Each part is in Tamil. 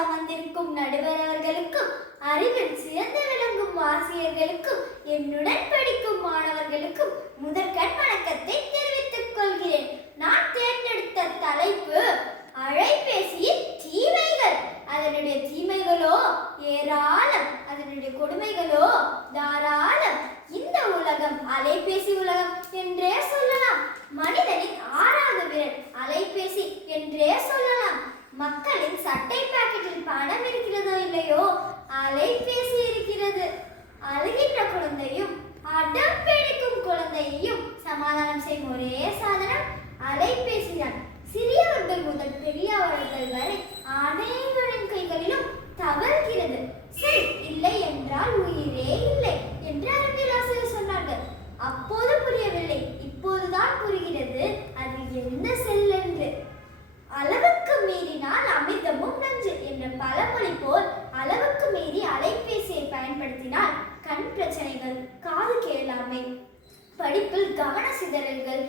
அமர்ந்திருக்கும் நடுவர் அவர்களுக்கும், அறிவில் சிறந்து விளங்கும் ஆசிரியர்களுக்கும், என்னுடன் படிக்கும் மாணவர்களுக்கும் முதற்கண் வணக்கத்தை தெரிவித்துக் கொள்கிறேன். நான் தேர்ந்தெடுத்த தலைப்பு அலைபேசியின் தீமைகள். அதனுடைய தீமைகளோ ஏராளம், அதனுடைய கொடுமைகளோ தாராளம். இந்த உலகம் அலைபேசி உலகம் என்றே சொல்லலாம். மனிதனின் 6வது விரல் அலைபேசி என்றே சொல்லலாம். மக்களின் சட்டை பாக்கெட்டில் பணம் இருக்கிறதோ இல்லையோ, அலைபேசி இருக்கிறது. அழுகின்ற குழந்தையும் அடம் பிடிக்கும் குழந்தையையும் சமாதானம் செய்யும் ஒரே சாதனம் அலைபேசி தான். சிறியவர்கள் முதல் பெரியவர்கள் வரை அனைவரின் கைகளிலும் தவறுகிறது. சரி, இல்லை என்றால் உயிரே இல்லை என்று அறிவியல் ஆசிரியர் சொன்னார்கள். அப்போது புரியவில்லை, இப்போதுதான் புரிகிறது அது என்ன செல் என்று. அளவுக்கு மீறினால் அமிர்தமும் நஞ்சு என்ற பழமொழி போல் அளவுக்கு மீறி அலைபேசியை பயன்படுத்தினால் கண் பிரச்சனைகள், காது கேளாமை, படிப்பில் கவன சிதறல்கள்,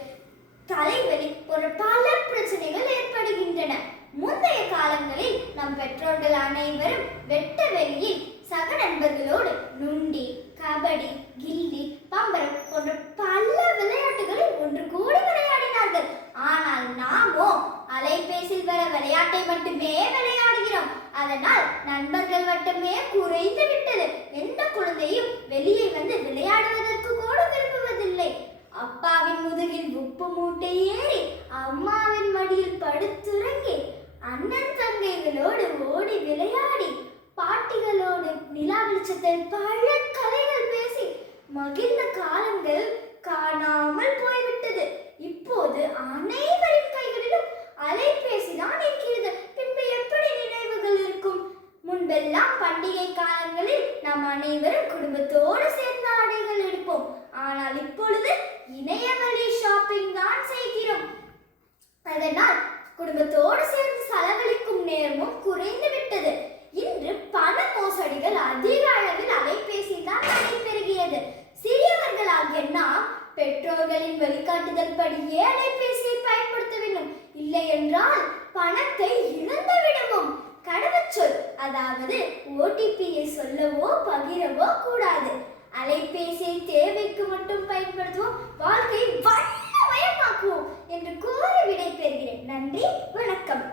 தலைவலி போன்ற பல பிரச்சனைகள் ஏற்படுகின்றன. முந்தைய காலங்களில் நம் பெற்றோர்கள் அனைவரும் வெட்ட வெளியில் சக நண்பர்களோடு நுண்டி, கபடி, கில்லி, பம்பரம் போன்ற பல விளையாட்டுகளை ஒன்று கூடி விளையாடினார்கள். ஆனால் நாமோ அலைபேசியில் வர விளையாட்டை மட்டுமே விளையாடுகிறோம். அதனால் நண்பர்கள் மட்டுமே குறைந்து விட்டது. எந்த குழந்தையும் வெளியே வந்து விளையாடுவதற்கு கூட விரும்புவதில்லை. அப்பாவின் முதுகில் உப்பு மூட்டை ஏறி, அம்மாவின் மடியில் படுத்துறங்கி, அண்ணன் தங்கைகளோடு ஓடி விளையாடி, பாட்டிகளோடு நிலா வெளிச்சத்தில் பல கதைகள் பேசி மகிழ்ந்த காலங்கள் காணாமல் போய்விட்டது. இப்போது அனைவரின் கைகளிலும் அலைபேசி தான் இருக்கிறது. பின்பு எப்படி நினைவுகள் இருக்கும்? முன்பெல்லாம் பண்டிகை காலங்களில் நாம் அனைவரும் குடும்பத்தோடு சேர்ந்து ஆடைகள் எடுப்போம். ஆனால் இப்பொழுது இணையவழி ஷாப்பிங் தான் செய்கிறோம். அதனால் குடும்பத்தோடு சேர்ந்து செலவழிக்கும் நேரமும் குறைந்து விட்டது. இன்று பண மோசடிகள் அதிக அளவில் அலைபேசியில் தான் நடைபெறுகிறது. சிறியவர்களாகிய நாம் பெற்றோர்களின் வழிகாட்டுதல் படியே அலைபேசியை பயன்படுத்த வேண்டும். இல்லை என்றால் பணத்தை இழந்து விடுவோம். கடவுச்சொல், அதாவது OTPயை சொல்லவோ பகிரவோ கூடாது. அலைபேசியை தேவைக்கு மட்டும் பயன்படுத்துவோம், வாழ்க்கையை வண்ணமயமாக்குவோம் என்று கூறி விடை பெறுகிறேன். நன்றி, வணக்கம்.